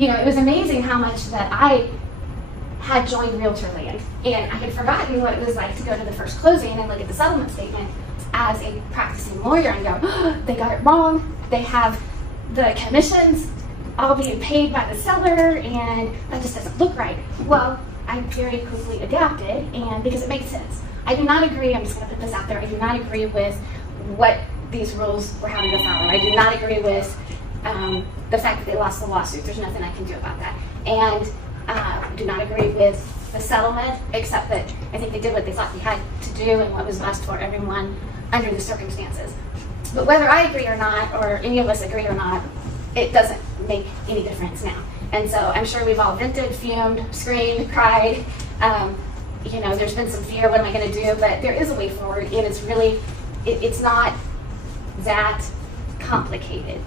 you know, it was amazing how much that I had joined Realtorland, and I had forgotten what it was like to go to the first closing and look at the settlement statement as a practicing lawyer and go, oh, they got it wrong. They have the commissions all being paid by the seller, and that just doesn't look right. Well, I very quickly adapted, and because it makes sense. I do not agree, I'm just going to put this out there, I do not agree with what these rules were having to follow. I do not agree with the fact that they lost the lawsuit. There's nothing I can do about that. And do not agree with the settlement, except that I think they did what they thought they had to do and what was best for everyone under the circumstances. But whether I agree or not, or any of us agree or not, it doesn't make any difference now. And so I'm sure we've all vented, fumed, screamed, cried. You know, there's been some fear, what am I going to do? But there is a way forward, and it's really, it's not that complicated.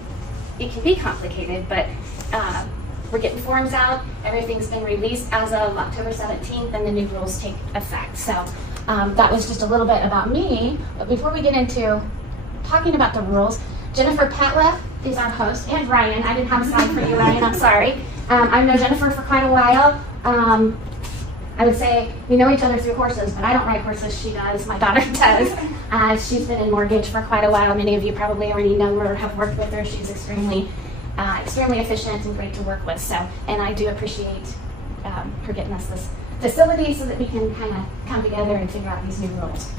It can be complicated, but we're getting forms out. Everything's been released as of October 17th, and the new rules take effect. So that was just a little bit about me. But before we get into talking about the rules, Jennifer Patla is our host, and Ryan. I didn't have a slide for you, Ryan. I'm sorry. I've known Jennifer for quite a while. I would say we know each other through horses, but I don't ride horses. She does. My daughter does. She's been in mortgage for quite a while. Many of you probably already know her or have worked with her. She's extremely efficient and great to work with. So, and I do appreciate her getting us this facility so that we can kind of come together and figure out these new rules.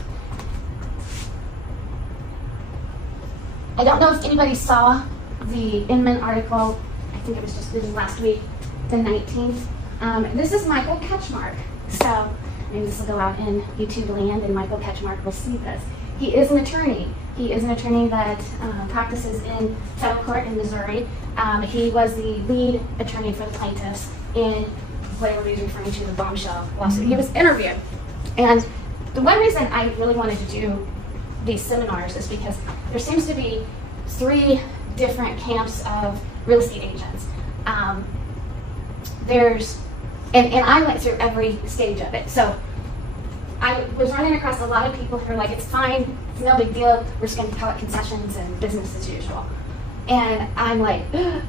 I don't know if anybody saw the Inman article. I think it was just last week, the 19th. This is Michael Ketchmark. So maybe this will go out in YouTube land and Michael Ketchmark will see this. He is an attorney. He is an attorney that practices in federal court in Missouri. He was the lead attorney for the plaintiffs in what everybody's referring to, the bombshell lawsuit. He was interviewed. And the one reason I really wanted to do these seminars is because there seems to be 3 different camps of real estate agents. And I went through every stage of it. So I was running across a lot of people who are like, it's fine, it's no big deal, we're just going to call it concessions and business as usual. And I'm like, I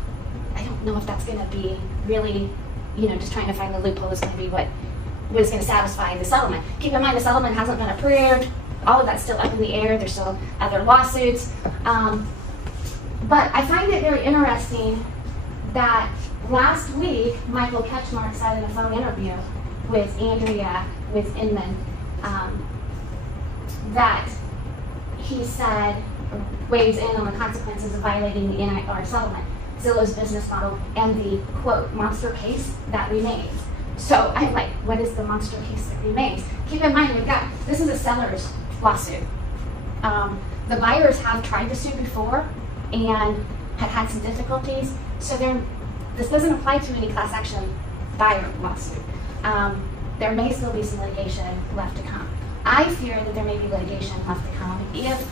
don't know if that's going to be really, you know, just trying to find the loophole is going to be what is going to satisfy the settlement. Keep in mind the settlement hasn't been approved. All of that's still up in the air. There's still other lawsuits. But I find it very interesting that last week, Michael Ketchmark said in a phone interview with Andrea with Inman that he said, weighs in on the consequences of violating the NAR settlement, Zillow's business model, and the, quote, monster case that remains. So I'm like, what is the monster case that remains? Keep in mind, this is a seller's lawsuit. The buyers have tried to sue before and have had some difficulties. So this doesn't apply to any class action buyer lawsuit. There may still be some litigation left to come. I fear that there may be litigation left to come if,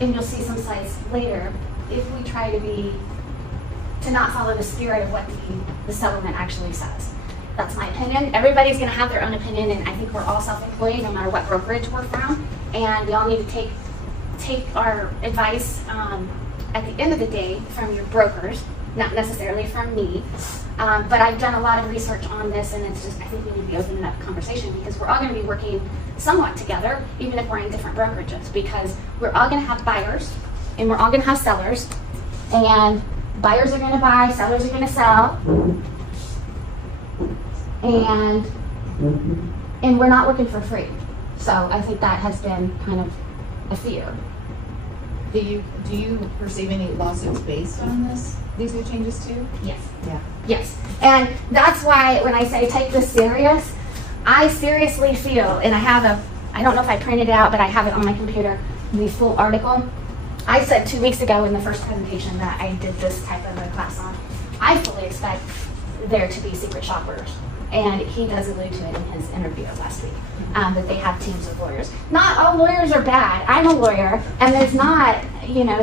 and you'll see some slides later, if we try to not follow the spirit of what the settlement actually says. That's my opinion. Everybody's going to have their own opinion, and I think we're all self-employed, no matter what brokerage we're from, and we all need to take our advice at the end of the day from your brokers, not necessarily from me. But I've done a lot of research on this, and it's just, I think we need to be opening up conversation because we're all going to be working somewhat together, even if we're in different brokerages, because we're all going to have buyers, and we're all going to have sellers, and buyers are going to buy, sellers are going to sell, and we're not working for free. So I think that has been kind of a fear. Do you perceive any lawsuits based on these new changes too? Yes. Yeah. Yes. And that's why when I say take this serious, I seriously feel, and I don't know if I printed it out, but I have it on my computer, the full article. I said 2 weeks ago in the first presentation that I did this type of a class on, I fully expect there to be secret shoppers. And he does allude to it in his interview last week, that they have teams of lawyers. Not all lawyers are bad. I'm a lawyer, and there's not,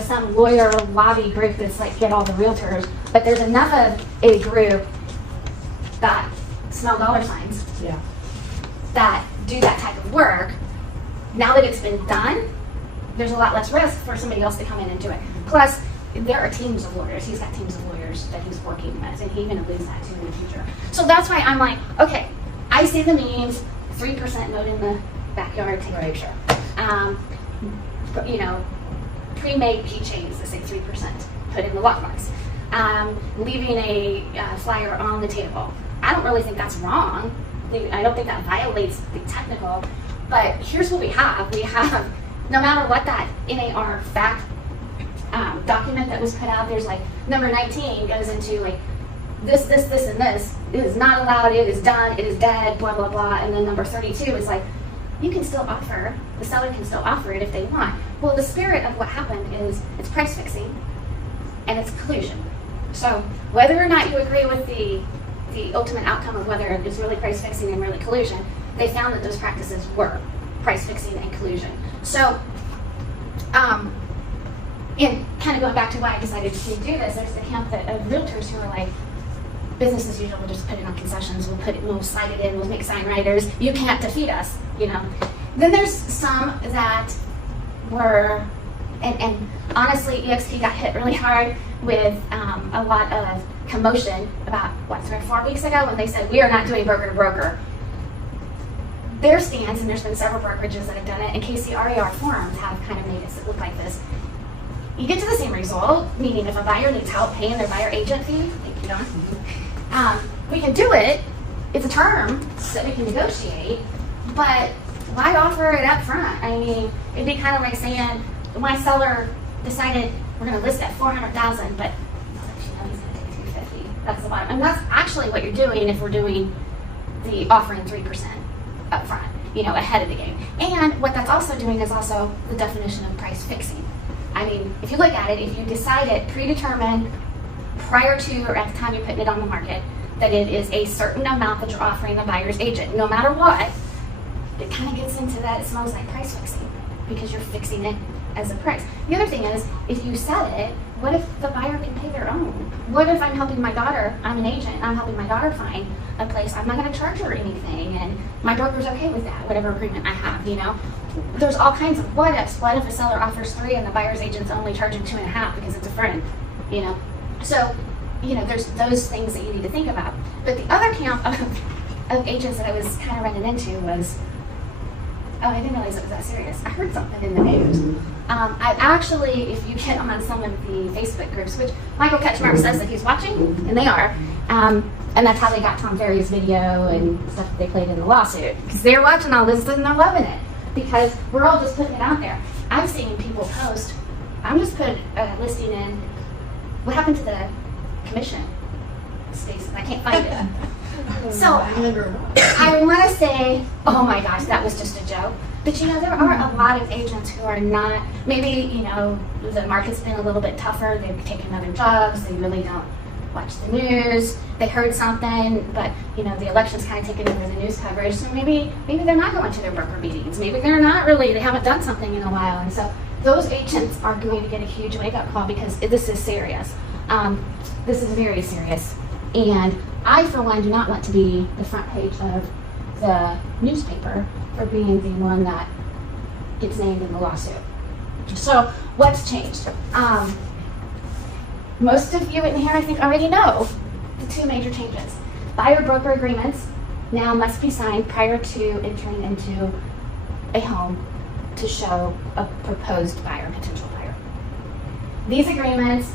some lawyer lobby group that's like get all the realtors, but there's enough of a group that smell dollar signs, that do that type of work. Now that it's been done, there's a lot less risk for somebody else to come in and do it. Plus, there are teams of lawyers. He's got teams of lawyers that he's working with, and he even alludes that to in the future. So that's why I'm like, okay, I see the means, 3% note in the backyard, take a picture. Pre-made keychains that say 3%, put in the lockbox. Leaving a flyer on the table. I don't really think that's wrong. I don't think that violates the technical, but here's what we have. We have, no matter what that NAR fact document that was put out, there's like number 19 goes into like this, and this. It is not allowed, it is done, it is dead, blah, blah, blah. And then number 32 is like, you can still offer, the seller can still offer it if they want. Well, the spirit of what happened is it's price fixing and it's collusion. So whether or not you agree with the ultimate outcome of whether it's really price fixing and really collusion, they found that those practices were price fixing and collusion. So, and kind of going back to why I decided to do this, there's the camp of realtors who are like, business as usual, we'll just put it on concessions, we'll slide it in, we'll make sign writers, you can't defeat us, you know. Then there's some that were, and honestly, EXP got hit really hard with a lot of commotion about, 3 or 4 weeks ago when they said, we are not doing broker to broker. Their stance, and there's been several brokerages that have done it, and KCRER forums have kind of made it look like this. You get to the same result, meaning if a buyer needs help paying their buyer agent fee, thank you, Don, we can do it. It's a term that we can negotiate, but why offer it up front? I mean, it'd be kind of like saying, my seller decided we're going to list at $400,000, but he's going to take $250. That's the bottom. And that's actually what you're doing if we're doing the offering 3% up front, ahead of the game. And what that's also doing is also the definition of price fixing. I mean, if you look at it, if you decide it predetermined prior to or at the time you're putting it on the market, that it is a certain amount that you're offering the buyer's agent, no matter what, it kind of gets into that, it smells like price fixing because you're fixing it as a price. The other thing is, if you set it, what if the buyer can pay their own? What if I'm helping my daughter, I'm an agent, I'm helping my daughter find a place, I'm not going to charge her anything, and my broker's okay with that, whatever agreement I have, There's all kinds of what ifs. What if a seller offers 3 and the buyer's agent's only charging 2.5 because it's a friend, So, there's those things that you need to think about. But the other camp of agents that I was kind of running into was, I didn't realize it was that serious. I heard something in the news. I actually, if you get on some of the Facebook groups, which Michael Ketchmark says that he's watching, and they are, and that's how they got Tom Ferry's video and stuff that they played in the lawsuit. Because they're watching all this and they're loving it. Because we're all just putting it out there. I've seen people post, I'm just putting a listing in, what happened to the commission? Stacy, I can't find it. So, I want to say, oh my gosh, that was just a joke. But there are a lot of agents who are not, maybe, the market's been a little bit tougher, they've taken other jobs, they really don't watch the news, they heard something, but, the election's kind of taken over the news coverage, so maybe they're not going to their broker meetings, maybe they haven't done something in a while, and so those agents are going to get a huge wake-up call because this is serious. This is very serious. And I, for one, do not want to be the front page of the newspaper for being the one that gets named in the lawsuit. So, what's changed? Most of you in here, I think, already know the 2 major changes. Buyer-broker agreements now must be signed prior to entering into a home to show a proposed buyer, potential buyer. These agreements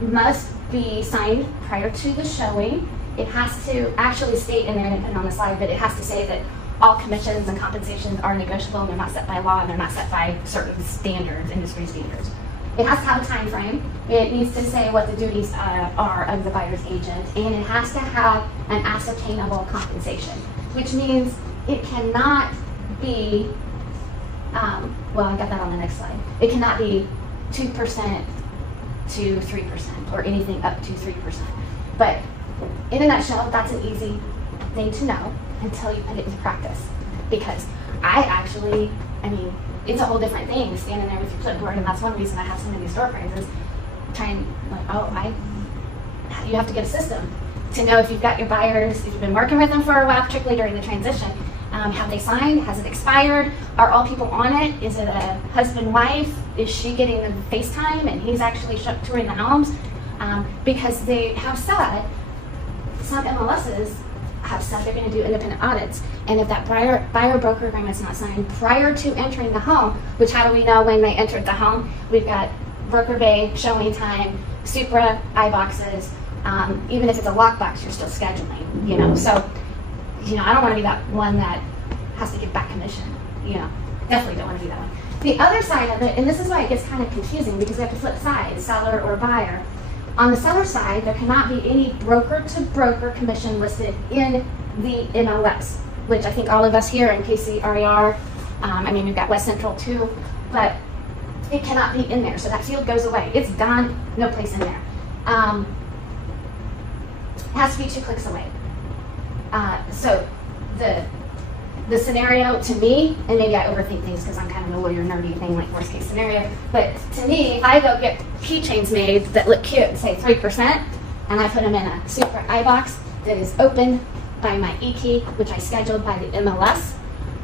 must be signed prior to the showing. It has to actually state in there, and I put it on the slide, but it has to say that all commissions and compensations are negotiable and they're not set by law and they're not set by certain standards, industry standards. It has to have a time frame. It needs to say what the duties are of the buyer's agent, and it has to have an ascertainable compensation, which means it cannot be, well, I got that on the next slide. It cannot be 2% to 3% or anything up to 3%. But in a nutshell, that's an easy thing to know until you put it into practice. Because it's a whole different thing standing there with your clipboard, and that's one reason I have some of these door prizes. You have to get a system to know if you've got your buyers, if you've been working with them for a while, particularly during the transition, Have they signed? Has it expired? Are all people on it? Is it a husband-wife? Is she getting the FaceTime and he's actually touring the homes? Because they have said, some MLSs have said they're going to do independent audits. And if that buyer broker agreement's not signed prior to entering the home, which how do we know when they entered the home? We've got broker bay, showing time, Supra, iBoxes. Even if it's a lockbox, you're still scheduling, you know. So, you know, I don't want to be that one that has to give back commission, you know. Definitely don't want to be that one. The other side of it, and this is why it gets kind of confusing because we have to flip sides, seller or buyer. On the seller side, there cannot be any broker-to-broker commission listed in the MLS, which I think all of us here in KC-RER, I mean, we've got West Central too, but it cannot be in there. So that field goes away. It's gone, no place in there. It has to be 2 clicks away. So the scenario to me, and maybe I overthink things because I'm kind of a lawyer nerdy thing, like worst case scenario, but to me, if I go get keychains made that look cute and say 3%, and I put them in a super iBox that is opened by my e-key, which I scheduled by the MLS,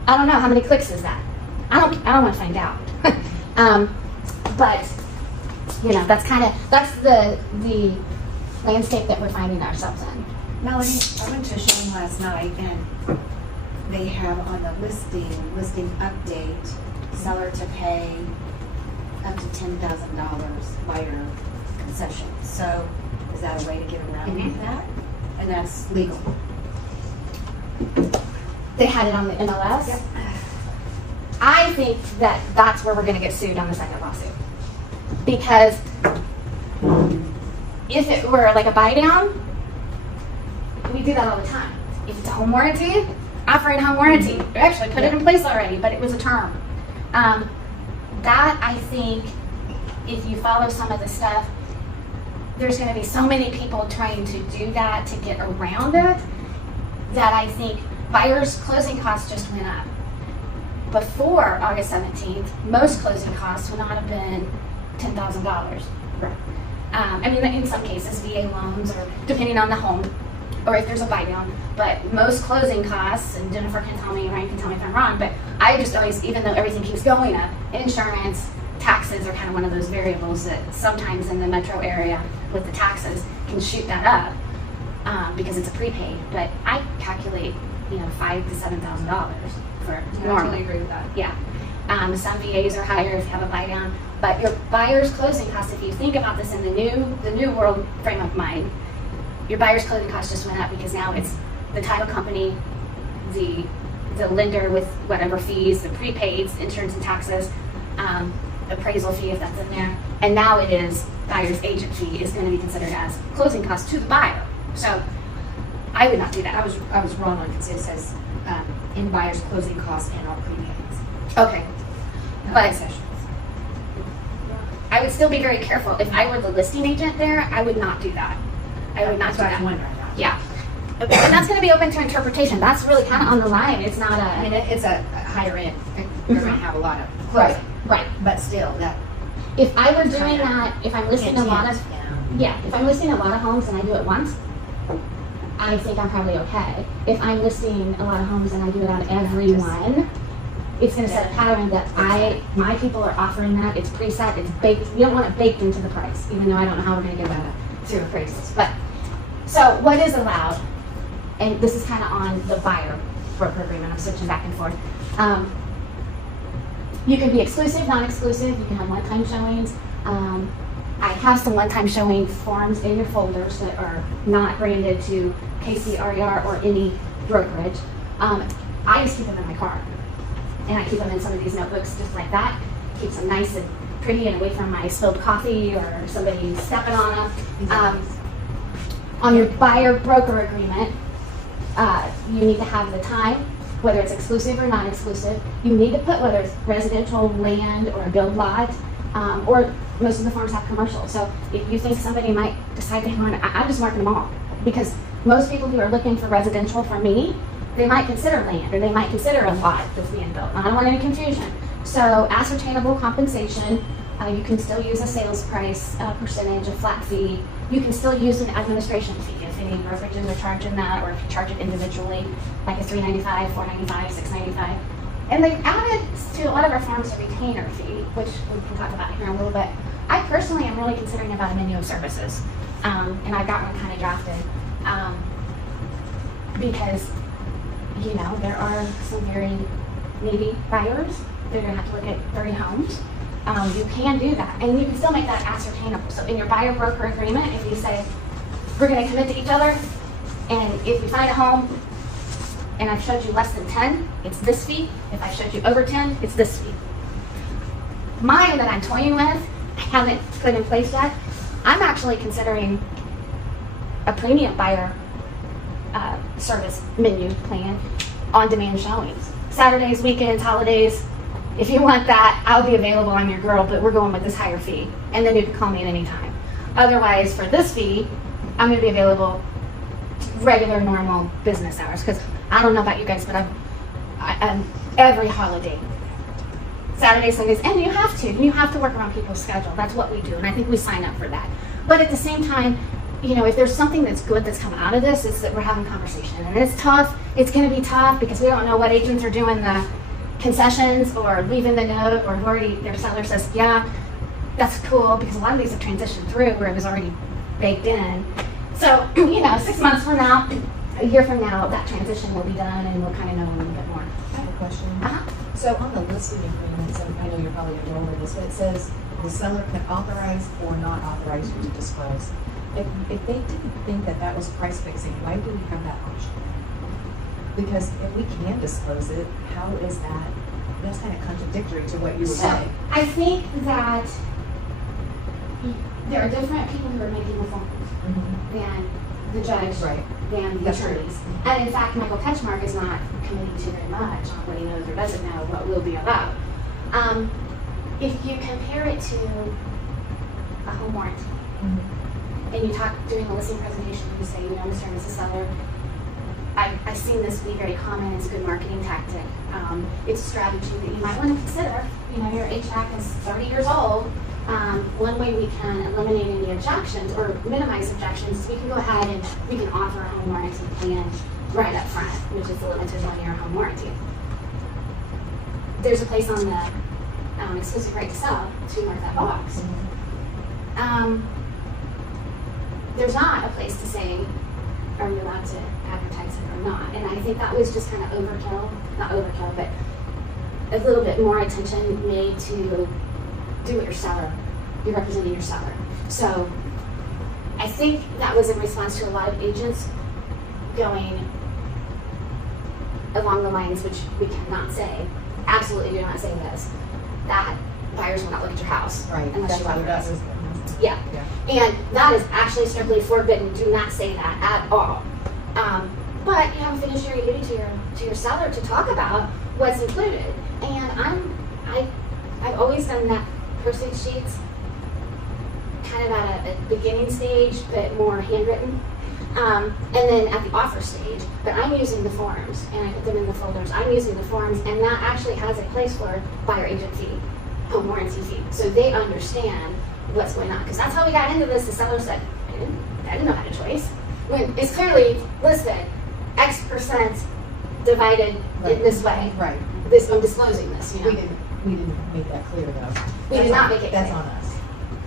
I don't know how many clicks is that. I don't want to find out. But you know, that's the landscape that we're finding ourselves in. Melanie, I went to a showing last night and they have on the listing update, seller to pay up to $10,000 buyer concession. So is that a way to get around that? And that's legal. They had it on the MLS? Yep. I think that that's where we're going to get sued on the second lawsuit. Because if it were like a buy down, we do that all the time. If it's a home warranty, offering home warranty. We actually put it in place already, but it was a term. That I think, if you follow some of the stuff, there's going to be so many people trying to do that to get around it, that I think buyers' closing costs just went up. Before August 17th, most closing costs would not have been $10,000. I mean, in some cases, VA loans, or depending on the home, or if there's a buy down, but most closing costs, and Jennifer can tell me, Ryan can tell me if I'm wrong, but I just always, even though everything keeps going up, insurance, taxes are kind of one of those variables that sometimes in the metro area with the taxes can shoot that up because it's a prepaid. But I calculate, you know, $5,000 to $7,000 for normal. I totally agree with that. Yeah. Some VAs are higher if you have a buy down, but your buyer's closing costs, if you think about this in the new world frame of mind, your buyer's closing costs just went up because now it's the title company, the lender with whatever fees, the prepaids, insurance and taxes, appraisal fee if that's in there, and now it is buyer's agent fee is going to be considered as closing costs to the buyer. So I would not do that. I was wrong on it because it says in buyer's closing costs and all prepaids. Okay, but concessions. I would still be very careful. If I were the listing agent there, I would not do that. I would not do That's that. what I was wondering about. Yeah. And that's going to be open to interpretation. That's really kind of on the line. It's not I mean, a... it's a higher end. You're going to have a lot of closing. Right. But still, that If I were doing that, if I'm listing a lot of... intent, Yeah, if I'm listing a lot of homes and I do it once, I think I'm probably okay. If I'm listing a lot of homes and I do it on every one, it's going to set a pattern that my people are offering that. It's preset. It's baked. You don't want it baked into the price, even though I don't know how we're going to get that through appraisals. But so what is allowed, and this is kind of on the buyer broker agreement. I'm switching back and forth. You can be exclusive, non-exclusive. You can have one-time showings. I have some one-time showing forms in your folders that are not branded to KC-RER or any brokerage. I just keep them in my car. And I keep them in some of these notebooks just like that. Keeps them nice and pretty and away from my spilled coffee or somebody stepping on them. On your buyer-broker agreement, you need to have the time, whether it's exclusive or non-exclusive. You need to put whether it's residential, land, or a build lot, or most of the farms have commercial. So if you think somebody might decide they want, I'm just marking them all. Because most people who are looking for residential for me, they might consider land, or they might consider a lot that's being built. I don't want any confusion. So ascertainable compensation, you can still use a sales price percentage, a flat fee. You can still use an administration fee. If if any brokerages are charging that, or if you charge it individually, like a $3.95, $4.95, $6.95. And they've added to a lot of our forms a retainer fee, which we can talk about here in a little bit. I personally am really considering about a menu of services, and I've got one kind of drafted, because, you know, there are some very needy buyers. They're going to have to look at 30 homes. You can do that, and you can still make that ascertainable. So in your buyer-broker agreement, if you say, we're going to commit to each other, and if you find a home, and I've showed you less than 10, it's this fee. If I showed you over 10, it's this fee. Mine that I'm toying with, I haven't put in place yet. I'm actually considering a premium buyer service menu plan, on-demand showings. Saturdays, weekends, holidays. If you want that, I'll be available. I'm your girl, but we're going with this higher fee. And then you can call me at any time. Otherwise, for this fee, I'm going to be available regular, normal business hours. Because I don't know about you guys, but I'm every holiday, Saturdays, Sundays, and you have to. You have to work around people's schedule. That's what we do, and I think we sign up for that. But at the same time, you know, if there's something that's good that's come out of this, it's that we're having conversation. And it's tough. It's going to be tough because we don't know what agents are doing the concessions or leaving the note, or already their seller says, yeah, that's cool, because a lot of these have transitioned through where it was already baked in. So, you know, 6 months from now, a year from now, that transition will be done and we'll kind of know a little bit more. I have a question. So on the listing agreement, so I know you're probably going to go over this, but it says the seller can authorize or not authorize you to disclose. If they didn't think that that was price fixing, why do we have that option? Because if we can disclose it, how is that? That's kind of contradictory to what you were saying. I think that there are different people who are making the forms than the judge, Right. than the attorneys. And in fact, Michael Ketchmark is not committing to very much on what he knows or doesn't know, what will be allowed. If you compare it to a home warranty, and you talk during the listing presentation, you say, you know, Mr. and Mrs. Seller, I've seen this be very common. It's a good marketing tactic. It's a strategy that you might want to consider. You know, your HVAC is 30 years old. One way we can eliminate any objections or minimize objections is we can go ahead and we can offer a home warranty plan right up front, which is the limited 1-year home warranty. There's a place on the exclusive right to sell to mark that box. There's not a place to say, are you allowed to advertise it or not? And I think that was just kind of overkill, not overkill, but a little bit more attention made to do what your seller, you're representing your seller. So I think that was in response to a lot of agents going along the lines which we cannot say, absolutely do not say this, that buyers will not look at your house unless you authorize it. Yeah. And that is actually strictly forbidden. Do not say that at all. But you have a fiduciary duty to your seller to talk about what's included. And I've always done that postage sheets kind of at a beginning stage, but more handwritten. And then at the offer stage, but I'm using the forms and I put them in the folders. I'm using the forms, and that actually has a place for buyer agent fee, home warranty fee. So they understand what's going on, because that's how we got into this. The seller said, I didn't know how to choice. When it's clearly listed, X percent divided in this way. Right. This, I'm disclosing this, you know. We didn't make that clear though. We did not make it clear. That's on us.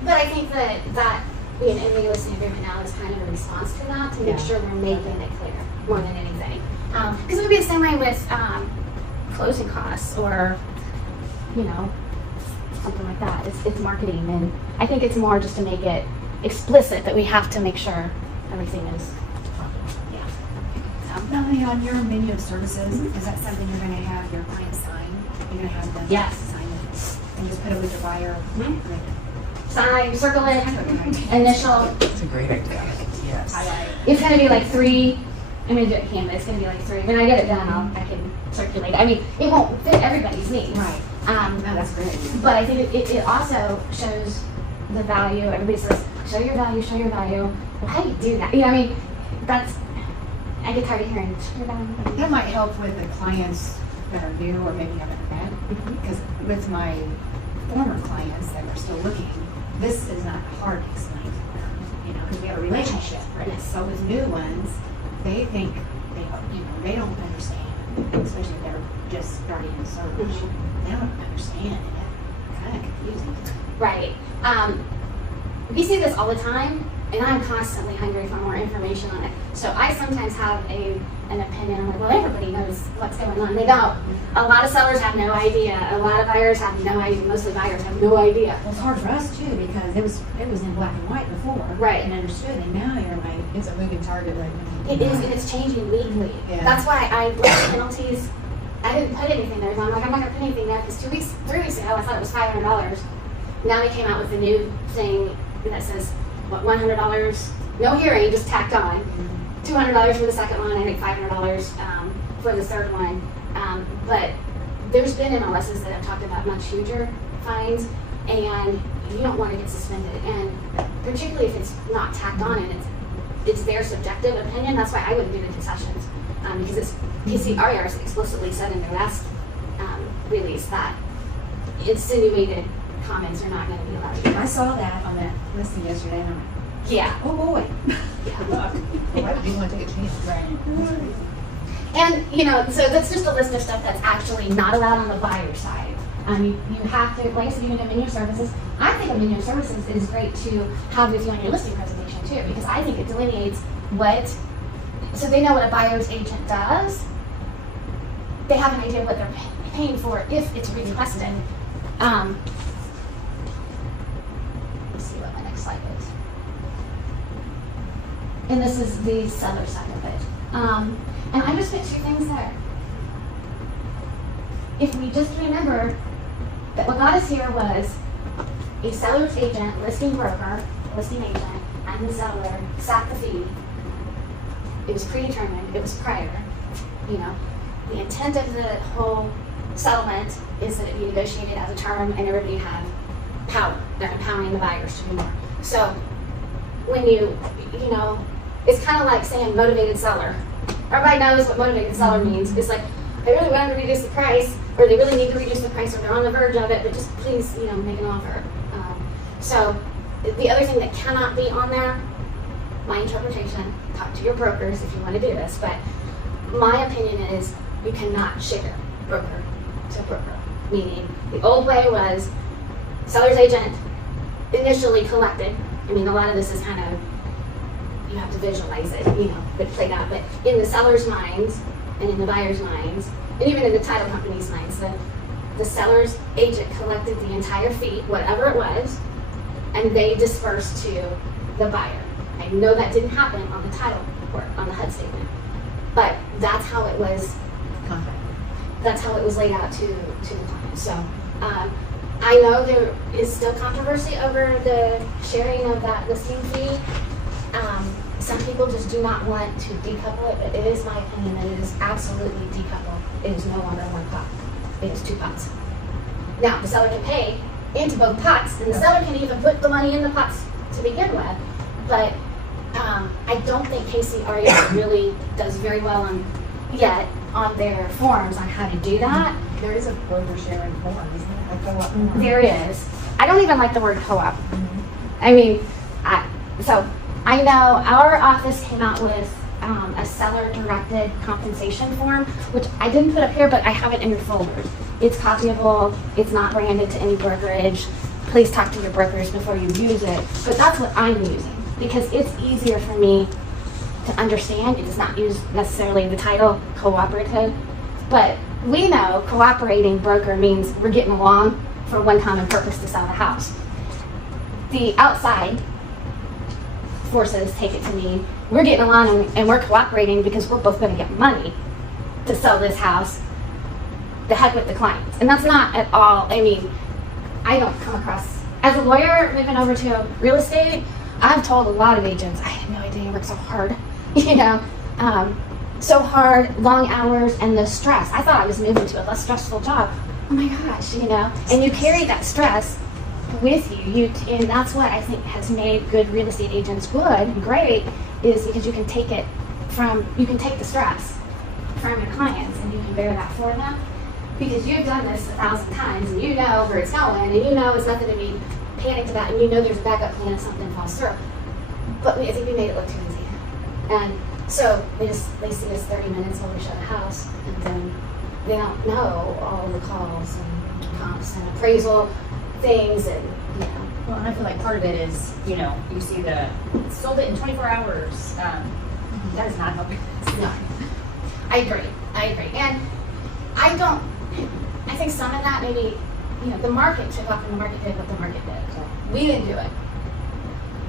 But I think that being in the listing agreement now is kind of a response to that, to make sure we're making it clear more than anything. Because it would be the same way with closing costs or, you know, something like that. It's marketing, and I think it's more just to make it explicit that we have to make sure everything is, yeah. So. Melanie, on your menu of services, is that something you're going to have your client sign? You're going to have them sign it and just put it with your buyer? Sign, circle it, initial. It's a great idea. Yes. Highlight. It's going to be like 3. I'm going to do it Canva. It's going to be like 3. When I get it done, I can circulate it. I mean, it won't fit everybody's needs. Right. No, that's a great idea. But I think it also shows the value. Everybody says, show your value, show your value. Well, how do you do that? You know, I mean, I get tired of hearing, show your value. That might help with the clients that are new or maybe haven't met. Because with my former clients that are still looking, this is not hard to explain to them. you know, because we have a relationship. Right. So with new ones, they think they don't understand, especially if they're just starting in search. They don't understand it. It's kind of confusing. Right. We see this all the time, and I'm constantly hungry for more information on it. So I sometimes have an opinion. I'm like, well, everybody knows what's going on. They don't. A lot of sellers have no idea. A lot of buyers have no idea. Mostly buyers have no idea. Well, it's hard for us too because it was in black and white before. Right. And understood, and now you're like, It's a moving target right now. It is, and it's changing weekly. Yeah. That's why I left penalties. I didn't put anything there. I'm like, I'm not going to put anything there because 3 weeks ago, I thought it was $500. Now they came out with a new thing that says, what, $100, no hearing, just tacked on. $200 for the second one, I think $500 for the third one. But there's been MLSs that have talked about much huger fines, and you don't want to get suspended. And particularly if it's not tacked on and it's their subjective opinion, that's why I wouldn't do the concessions. Because it's PCRERs explicitly said in their last release that insinuated comments are not going to be allowed. I saw that on that listing yesterday, and I'm like, Yeah. oh boy. Yeah. Why would you want to take a chance? Right. And, you know, so that's just a list of stuff that's actually not allowed on the buyer side. You have to, like I said, even dominion services. I think dominion services is great to have with you on your listing presentation too, because I think it delineates so they know what a buyer's agent does. They have an idea what they're paying for if it's requested. Let's see what my next slide is. And this is the seller side of it. And I just put 2 things there. If we just remember that what got us here was a seller's agent, listing broker, listing agent, and the seller sat the fee. It was predetermined, it was prior. You know, the intent of the whole settlement is that it be negotiated as a term and everybody have power. They're empowering the buyers to do more. So when you know, it's kind of like saying motivated seller. Everybody knows what motivated seller means. It's like, I really want them to reduce the price, or they really need to reduce the price, or they're on the verge of it, but just please, you know, make an offer. So the other thing that cannot be on there, my interpretation, talk to your brokers if you want to do this, but my opinion is you cannot share broker to broker. Meaning, the old way was seller's agent initially collected. I mean, a lot of this is kind of, you have to visualize it, you know, but played out. But in the seller's minds and in the buyer's minds, and even in the title company's minds, the seller's agent collected the entire fee, whatever it was, and they dispersed to the buyer. I know that didn't happen on the title report, on the HUD statement, but that's how it was. That's how it was laid out to the client. So I know there is still controversy over the sharing of that listing fee. Some people just do not want to decouple it, but it is my opinion that it is absolutely decoupled. It is no longer one pot. It is 2 pots. Now, the seller can pay into both pots, and the seller can even put the money in the pots to begin with, but I don't think KCRES really does very well on their forms on how to do that. There is a broker sharing form, isn't there? A co-op form. There is. I don't even like the word co-op. I mean, I know our office came out with a seller-directed compensation form, which I didn't put up here, but I have it in your folders. It's copyable. It's not branded to any brokerage. Please talk to your brokers before you use it. But that's what I'm using because it's easier for me to understand. It does not use necessarily the title cooperative, but we know cooperating broker means we're getting along for one common purpose to sell the house. The outside forces take it to mean we're getting along and we're cooperating because we're both going to get money to sell this house. The heck with the clients. And that's not at all, I mean, I don't come across, as a lawyer moving over to real estate, I've told a lot of agents, I had no idea you work so hard, you know, so hard, long hours, and the stress. I thought I was moving to a less stressful job. Oh my gosh, you know, and you carry that stress with you, and that's what I think has made good real estate agents good and great, is because you can take the stress from your clients and you can bear that for them because you've done this 1,000 times and you know where it's going and you know it's nothing to be panicked about and you know there's a backup plan if something falls through. But I think we made it look too easy. And so they see us 30 minutes while we show the house, and then they don't know all the calls and comps and appraisal things, and Well, and I feel like part of it is, you see the sold it in 24 hours. That is not helping. no. I agree. And I think some of that maybe, the market took off and the market did what the market did. We didn't do it.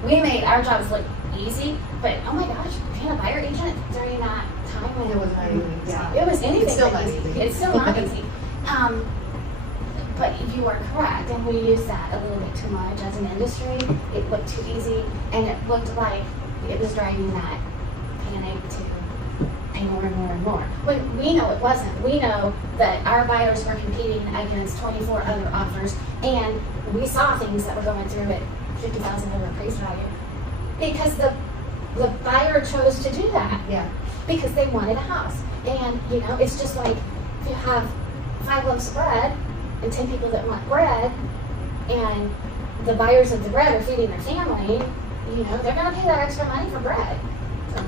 We made our jobs look easy, but oh my gosh, being a buyer agent during that time when It was not easy. Yeah. it was anything It's still but not easy. easy. It's still not easy. But you are correct, and we used that a little bit too much as an industry. It looked too easy, and it looked like it was driving that panic to pay more and more and more. When we know it wasn't. We know that our buyers were competing against 24 other offers, and we saw things that were going through at $50,000 over appraised value because the buyer chose to do that. Yeah. Because they wanted a house. And, it's just like if you have 5 loaves of bread and 10 people that want bread, and the buyers of the bread are feeding their family, they're going to pay that extra money for bread. So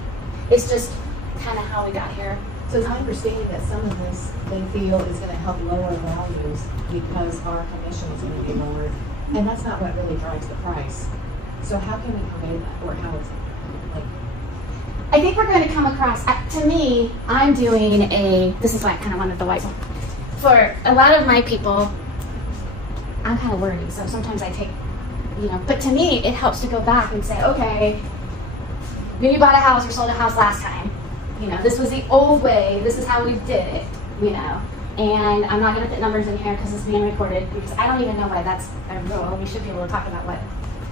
it's just kind of how we got here. So it's my understanding that some of this they feel is going to help lower values because our commission is going to be lowered, and that's not what really drives the price. So how can we prevent that, or how is it? I think we're going to come across, to me, I'm doing this is why I kind of wanted the whiteboard. For a lot of my people, I'm kind of wordy, so sometimes I take, but to me, it helps to go back and say, okay, when you bought a house or sold a house last time, this was the old way, this is how we did it, and I'm not going to put numbers in here because it's being recorded, because I don't even know why that's a rule. We should be able to talk about what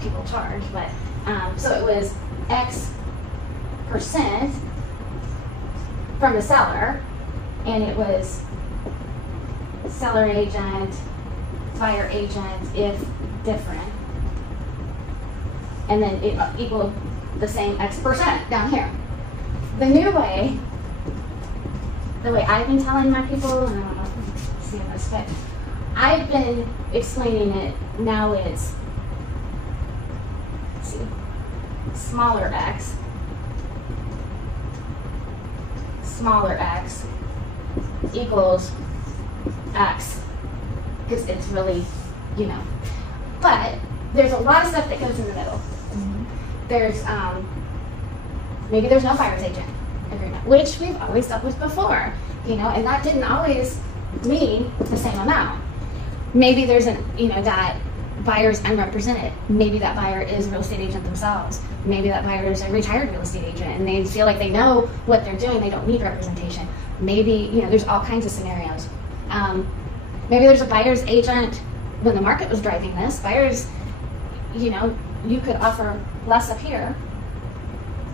people charge, but, so it was X percent from the seller, and it was seller agent, buyer agent if different, and then it equaled the same X percent down here. The new way, the way I've been telling my people, and I don't know if you can see this, but I've been explaining it, now it's, let's see, smaller x equals x, because it's really, but there's a lot of stuff that goes in the middle. There's maybe there's no buyer's agent agreement, which we've always dealt with before, and that didn't always mean the same amount. Maybe there's that buyer's unrepresented. Maybe that buyer is a real estate agent themselves. Maybe that buyer is a retired real estate agent and they feel like they know what they're doing, they don't need representation. Maybe, there's all kinds of scenarios. Maybe there's a buyer's agent when the market was driving this. Buyers, you could offer less up here,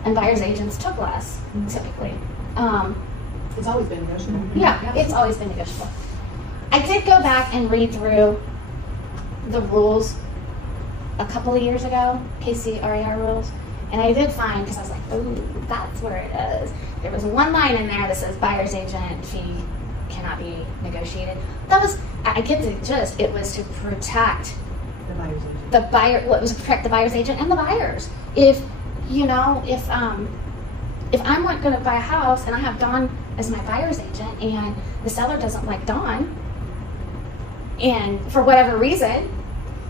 and buyer's agents took less, typically. It's always been negotiable. Yeah, it's always been negotiable. I did go back and read through the rules a couple of years ago, KCRAR rules, and I did find, because I was like, oh, that's where it is. There was one line in there that says buyer's agent fee cannot be negotiated. That was, I get the gist, it was to protect The buyer's agent. the buyer, it was to protect the buyer's agent and the buyers. If I'm going to buy a house and I have Dawn as my buyer's agent and the seller doesn't like Dawn, and for whatever reason,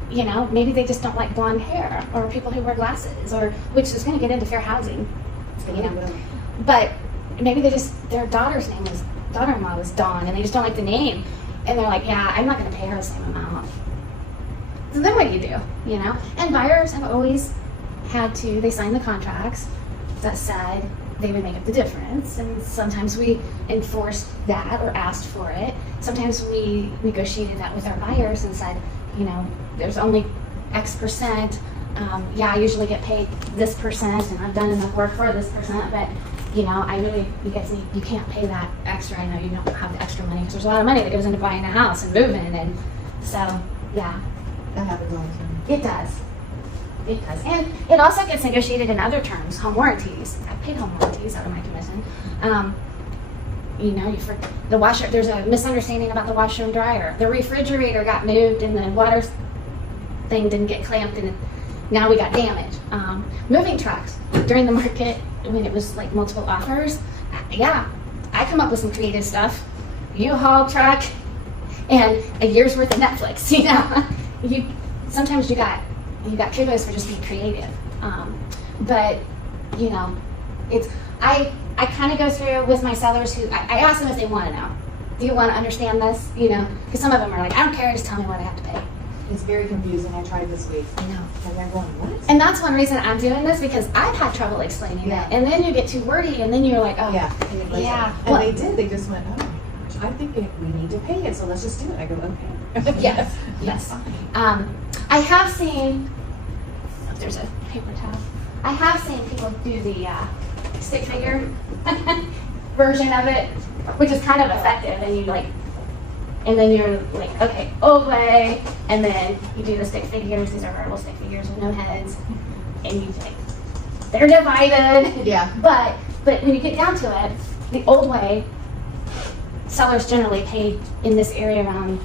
maybe they just don't like blonde hair or people who wear glasses, or which is going to get into fair housing, but maybe their daughter-in-law was Dawn, and they just don't like the name, and they're like, yeah, I'm not going to pay her the same amount. So then what do you do? And buyers have always had to, they signed the contracts that said they would make up the difference, and sometimes we enforced that or asked for it. Sometimes we negotiated that with our buyers and said, there's only X percent. I usually get paid this percent, and I've done enough work for this percent, but I really, you can't pay that extra. I know you don't have the extra money because there's a lot of money that goes into buying a house and moving, and so, yeah. That happens all the time. It does. It does. And it also gets negotiated in other terms, home warranties. I paid home warranties out of my commission. The washer, there's a misunderstanding about the washer and dryer. The refrigerator got moved and the water thing didn't get clamped, and Now we got damage. Moving trucks during the market when it was like multiple offers. Yeah, I come up with some creative stuff. U-Haul truck and a year's worth of Netflix. You know, sometimes you got kudos for just being creative. But you know, I kind of go through with my sellers who I ask them if they want to know. Do you want to understand this? You know, because some of them are like, I don't care, just tell me what I have to pay. It's very confusing. I tried this week. I know. And they're going, what? And that's one reason I'm doing this, because I've had trouble explaining it. And then you get too wordy, and then you're like, oh. Yeah. Yeah. And they did. They just went, oh my gosh, I think we need to pay it, so let's just do it. I go, okay. Yes. Yes. I have seen, oh, there's a paper towel. I have seen people do the stick figure version of it, which is kind of effective, and you like, and then you're like, okay, old way, and then you do the stick figures. These are verbal stick figures with no heads, and you like, they're divided. Yeah. But when you get down to it, the old way, sellers generally paid in this area around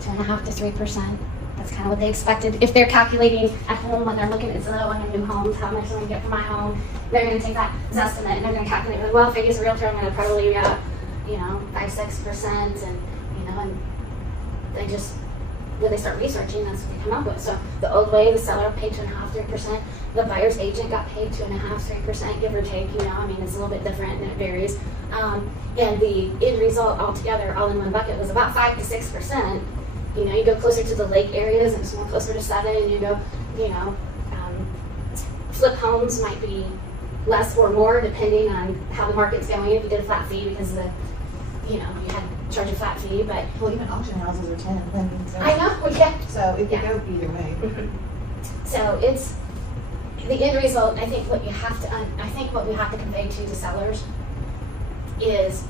2.5% to 3%. That's kind of what they expected. If they're calculating at home when they're looking at Zillow and their new homes, how much I'm going to get for my home, they're going to take that as estimate and they're going to calculate, well, if I use a realtor, I'm going to probably get, 5-6%, and and they just, when they start researching, that's what they come up with. So the old way, the seller paid 2.5%, 3%. The buyer's agent got paid 2.5%, 3%, give or take. It's a little bit different and it varies. And the end result altogether, all in one bucket, was about 5 to 6%. You go closer to the lake areas, and it's more closer to 7%. You go, flip homes might be less or more depending on how the market's going. If you did a flat fee because you had to charge a flat fee, but Well, even auction houses are 10. So, I know, yeah. So it could Yeah. go either way. So it's the end result. I think what we have to convey to the sellers is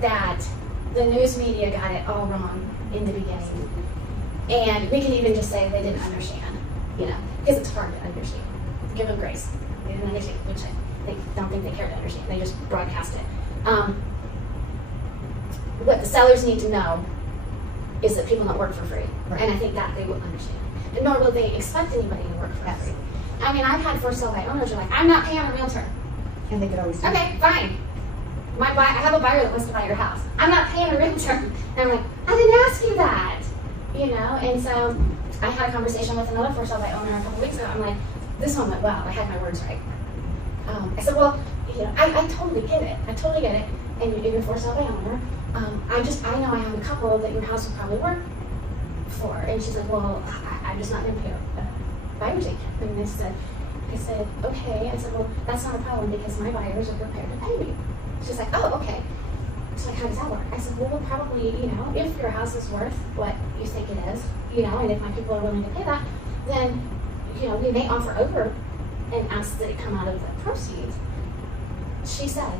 that the news media got it all wrong in the beginning, and we can even just say they didn't understand, because it's hard to understand. Give them grace. They didn't understand, which I don't think they care to understand. They just broadcast it. What the sellers need to know is that people don't work for free, Right. and I think that they will understand. And nor will they expect anybody to work for Yes. free. I've had for sale by owners who are like, I'm not paying a realtor. And they could always do it. Okay, fine. I have a buyer that wants to buy your house. I'm not paying a realtor. And I'm like, I didn't ask you that. And so I had a conversation with another for sale by owner a couple weeks ago. I'm like, this one went well. I had my words right. I said, well, I totally get it. I totally get it. And you're for sale by owner. I know I have a couple that your house would probably work for. And she's like, well, I'm just not going to pay a buyer's agent. And I said, okay. I said, well, that's not a problem because my buyers are prepared to pay me. She's like, oh, okay. She's like, how does that work? I said, well, we'll probably, if your house is worth what you think it is, and if my people are willing to pay that, then, we may offer over and ask that it come out of the proceeds. She said,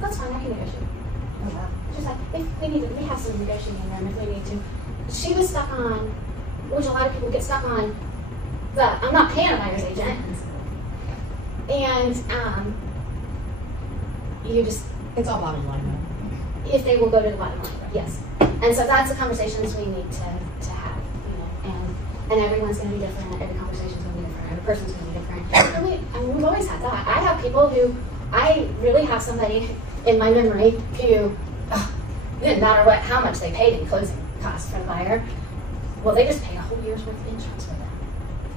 that's fine, I can negotiate. Oh, wow. She's like, if we need to, we have some negotiating room if we need to. She was stuck on, which a lot of people get stuck on, I'm not paying a buyer's agent. And It's all bottom line though. if they will go to the bottom line, yes. And so that's the conversations we need to have, and everyone's going to be different. Every conversation's going to be different. Every person's going to be different. And we've always had that. I have people who, I really have somebody in my memory who, it didn't matter how much they paid in closing costs for the buyer. Well, they just paid a whole year's worth of insurance for them.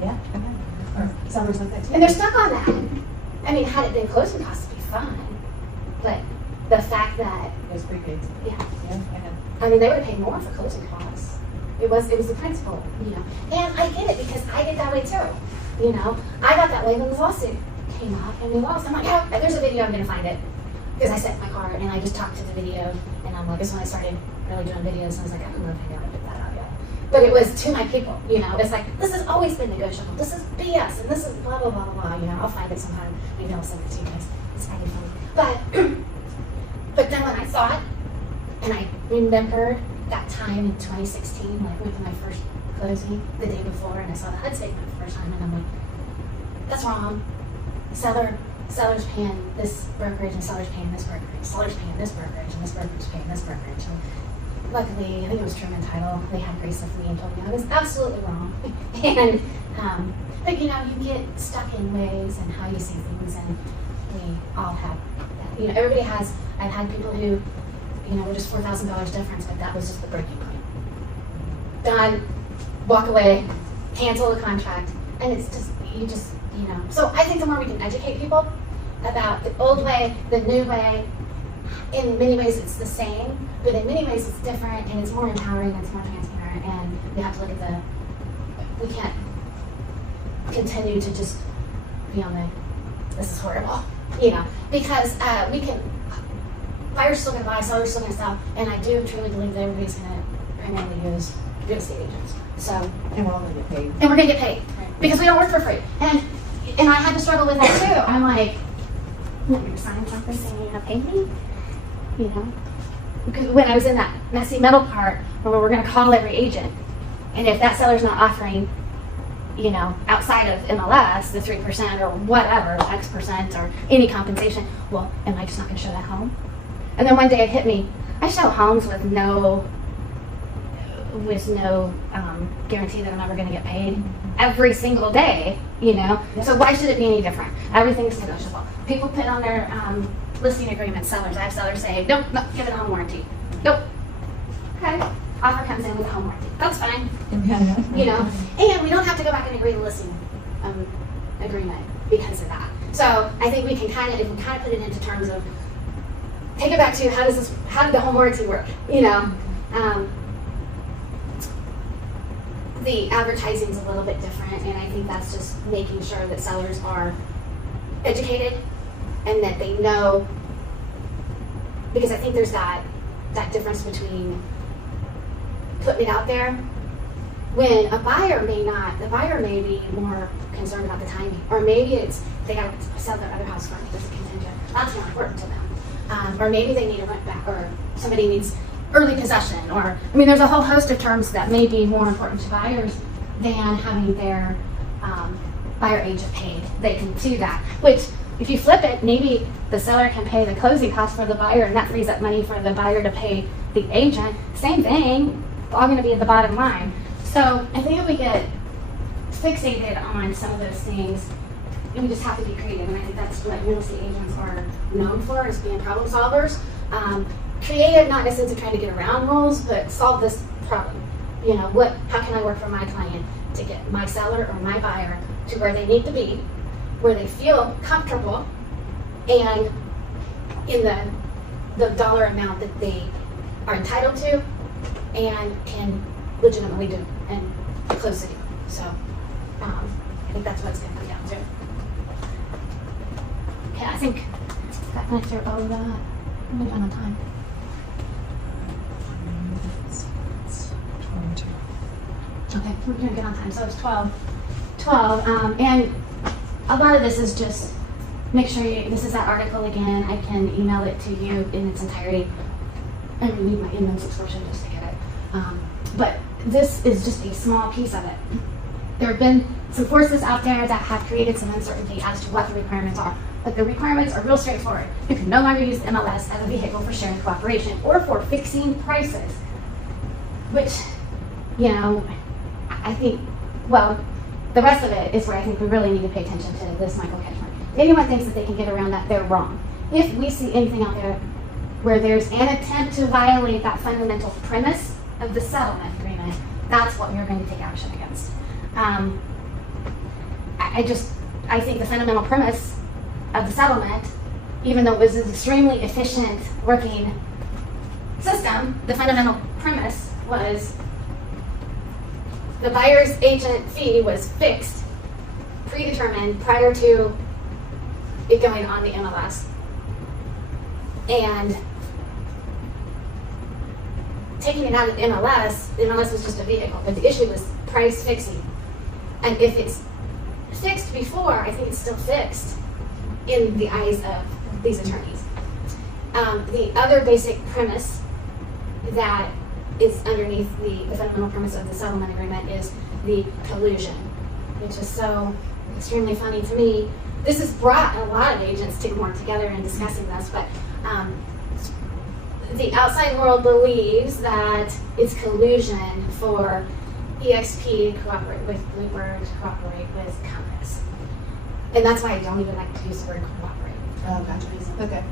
Yeah. Okay. Or sellers like that too. And they're stuck on that. Had it been closing costs, it'd be fine. But the fact that, Those prepaids. yeah. Yeah. They would have paid more for closing costs. It was the principle, And I get it because I get that way too. I got that way when the lawsuit came up and we lost. I'm like, yeah, there's a video, I'm gonna find it. Because I set my car and I just talked to the video, and I'm like, this is when I started really doing videos, and I was like, I don't know if I know how to put that out yet. But it was to my people, It's like, this has always been negotiable. This is BS, and this is blah, blah, blah, blah, blah. I'll find it sometime. Maybe I'll send it to you guys. It's kind of funny. But then when I saw it, and I remembered that time in 2016 when I went to my first closing the day before, and I saw the HUD statement for the first time, and I'm like, that's wrong. Seller's paying this brokerage, and seller's paying this brokerage. Seller's paying this brokerage, and this brokerage paying this brokerage. luckily, I think it was Truman Title, they had grace with me and told me I was absolutely wrong. And, but you know, you get stuck in ways and how you see things, and we all have that. You know, everybody has, I've had people who, you know, were just $4,000 difference, but that was just the breaking point. Done, walk away, cancel the contract, and it's just, you know. So I think the more we can educate people about the old way, the new way, in many ways it's the same, but in many ways it's different, and it's more empowering, and it's more transparent, and we have to look at we can't continue to just be on this is horrible, you know, because buyers are still going to buy, sellers are still going to sell, and I do truly believe that everybody's going to primarily use real estate agents. So, And we're all gonna get paid. and we're going to get paid, because we don't work for free. And I had to struggle with that too. I'm like, you're going to sign something saying you're going to pay me? You know? Because when I was in that messy middle part where we're going to call every agent, and if that seller's not offering, you know, outside of MLS, the 3% or whatever, X percent or any compensation, well, am I just not going to show that home? And then one day it hit me, I show homes with no guarantee that I'm ever going to get paid every single day, you know? So why should it be any different? Everything's negotiable. People put on their listing agreements, sellers. I have sellers say, nope, give it a home warranty. Nope. Okay. Offer comes in with a home warranty. That's fine. You know? And we don't have to go back and agree to listing agreement because of that. So I think we can if we put it into terms of, take it back to how did the home warranty work? You know? The advertising's a little bit different, and I think that's just making sure that sellers are educated and that they know, because I think there's that difference between putting it out there when the buyer may be more concerned about the timing, or maybe it's they got to sell their other house first as a contingent. That's more important to them, or maybe they need a rent back, or somebody needs early possession, or I mean, there's a whole host of terms that may be more important to buyers than having their buyer agent paid. They can do that. Which, if you flip it, maybe the seller can pay the closing costs for the buyer, and that frees up money for the buyer to pay the agent. Same thing. It's all going to be at the bottom line. So I think if we get fixated on some of those things, we just have to be creative, and I think that's what real estate agents are known for, is being problem solvers. Creative, not necessarily trying to get around rules, but solve this problem. You know, how can I work for my client to get my seller or my buyer to where they need to be, where they feel comfortable, and in the dollar amount that they are entitled to and can legitimately do and close the deal. So I think that's what it's going to come down to. Okay, I think that went through all of that. I'm done on time. Okay, we're doing good on time. So it's 12. And a lot of this is just, make sure this is that article again. I can email it to you in its entirety. I need my inbox expression just to get it. But this is just a small piece of it. There have been some forces out there that have created some uncertainty as to what the requirements are. But the requirements are real straightforward. You can no longer use MLS as a vehicle for sharing cooperation or for fixing prices. Which, you know, I think, well, the rest of it is where I think we really need to pay attention to this Michael Ketchmark. If anyone thinks that they can get around that, they're wrong. If we see anything out there where there's an attempt to violate that fundamental premise of the settlement agreement, that's what we're going to take action against. I think the fundamental premise of the settlement, even though it was an extremely efficient working system, the fundamental premise was the buyer's agent fee was fixed, predetermined prior to it going on the MLS. And taking it out of the MLS was just a vehicle, but the issue was price fixing. And if it's fixed before, I think it's still fixed in the eyes of these attorneys. The other basic premise that is underneath the fundamental premise of the settlement agreement is the collusion, which is so extremely funny to me. This has brought a lot of agents to more together in discussing this, but the outside world believes that it's collusion for EXP to cooperate with Bluebird, to cooperate with Compass. And that's why I don't even like to use the word cooperate. Oh, gotcha. Okay.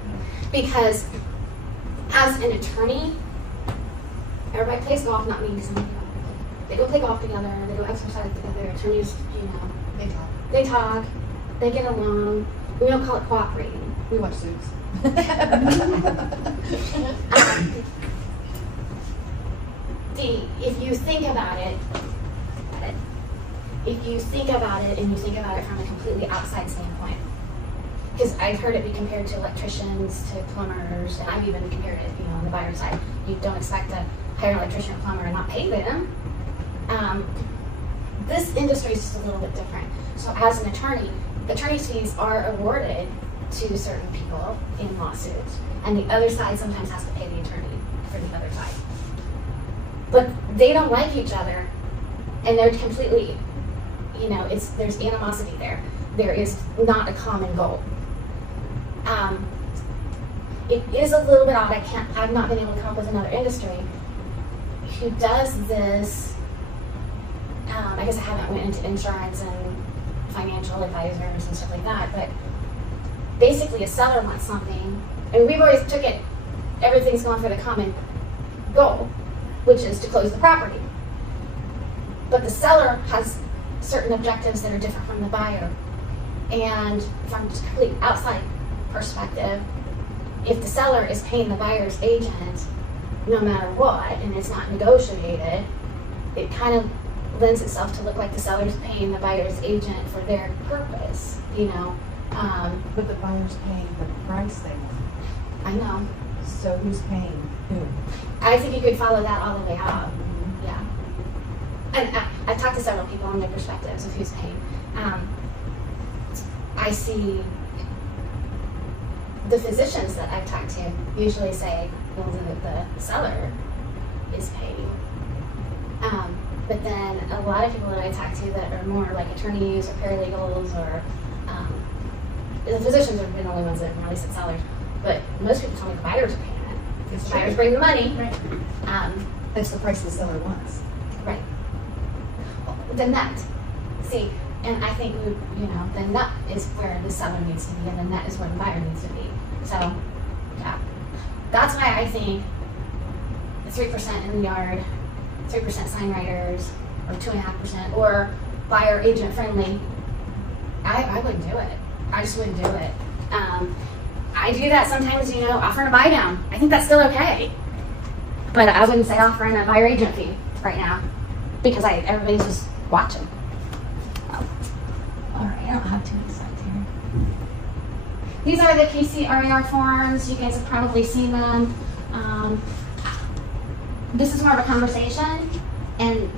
Because as an attorney, everybody plays golf, not me, because I'm not golf. They go play golf together, they go exercise together, attorneys, They talk. they talk, they get along. We don't call it cooperating. We watch Suits. If you think about it, and you think about it from a completely outside standpoint, because I've heard it be compared to electricians, to plumbers, and I've even compared it, on the buyer side. You don't expect to hire an electrician or plumber and not pay them. This industry is just a little bit different. So as an attorney, attorney's fees are awarded to certain people in lawsuits, and the other side sometimes has to pay the attorney for the other side. But they don't like each other, and they're completely, there's animosity there. There is not a common goal. It is a little bit odd. I've not been able to come up with another industry who does this. I guess I haven't went into insurance and financial advisors and stuff like that, but basically a seller wants something, and we've always took it, everything's going for the common goal, which is to close the property. But the seller has certain objectives that are different from the buyer. And from just a complete outside perspective, if the seller is paying the buyer's agent no matter what, and it's not negotiated, it kind of lends itself to look like the seller's paying the buyer's agent for their purpose, But the buyer's paying the price they want. I know. So who's paying who? I think you could follow that all the way out. Yeah. And I've talked to several people on their perspectives of who's paying. I see the physicians that I've talked to usually say, well, the seller is paying. But then a lot of people that I talk to that are more like attorneys or paralegals or the physicians have been the only ones that have really said sellers. But most people tell me the buyers are paying it. Because the buyers bring the money. Right. That's the price the seller wants. Right. The net. See, and I think the nut is where the seller needs to be, and the net is where the buyer needs to be. So, yeah. That's why I think 3% in the yard, 3% sign writers, or 2.5%, or buyer agent friendly. I wouldn't do it. I just wouldn't do it. I do that sometimes, offering a buy down. I think that's still okay. But I wouldn't say offering a buyer agent fee right now because everybody's just watching. All right, I don't have too many slides here. These are the KCRAR forms. You guys have probably seen them. This is more of a conversation, and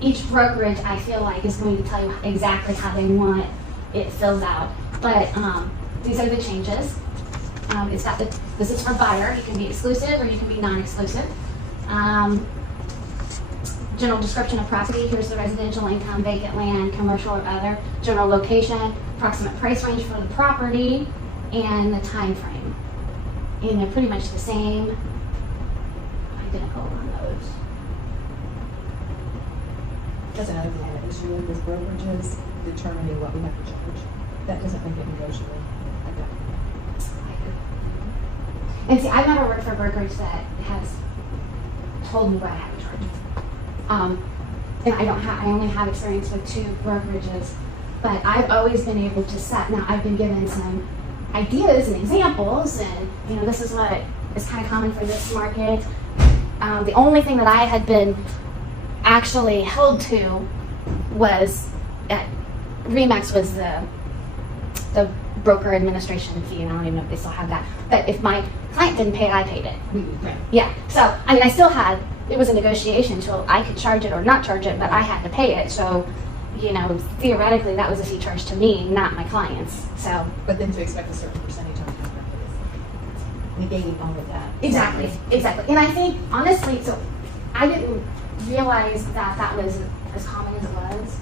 each brokerage I feel like is going to tell you exactly how they want it filled out. But these are the changes. This is for buyer. You can be exclusive or you can be non-exclusive. General description of property. Here's the residential income, vacant land, commercial or other. General location, approximate price range for the property, and the time frame. And they're pretty much the same, identical on those. That's another thing I have an issue with brokerages determining what we have to charge. That doesn't make it negotiable. And see, I've never worked for a brokerage that has told me what I have to charge. And I only have experience with 2 brokerages, but I've always been able to set. Now I've been given some ideas and examples, and this is what is kind of common for this market. The only thing that I had been actually held to was Remax was the broker administration fee, and I don't even know if they still have that. But if my client didn't pay it, I paid it. Right. Yeah. So I still had. It was a negotiation, so I could charge it or not charge it, but I had to pay it. So, theoretically, that was a fee charged to me, not my clients. So. But then to expect a certain percentage on top of it, negating all of that. Exactly. And I think, honestly, so I didn't realize that was as common as it was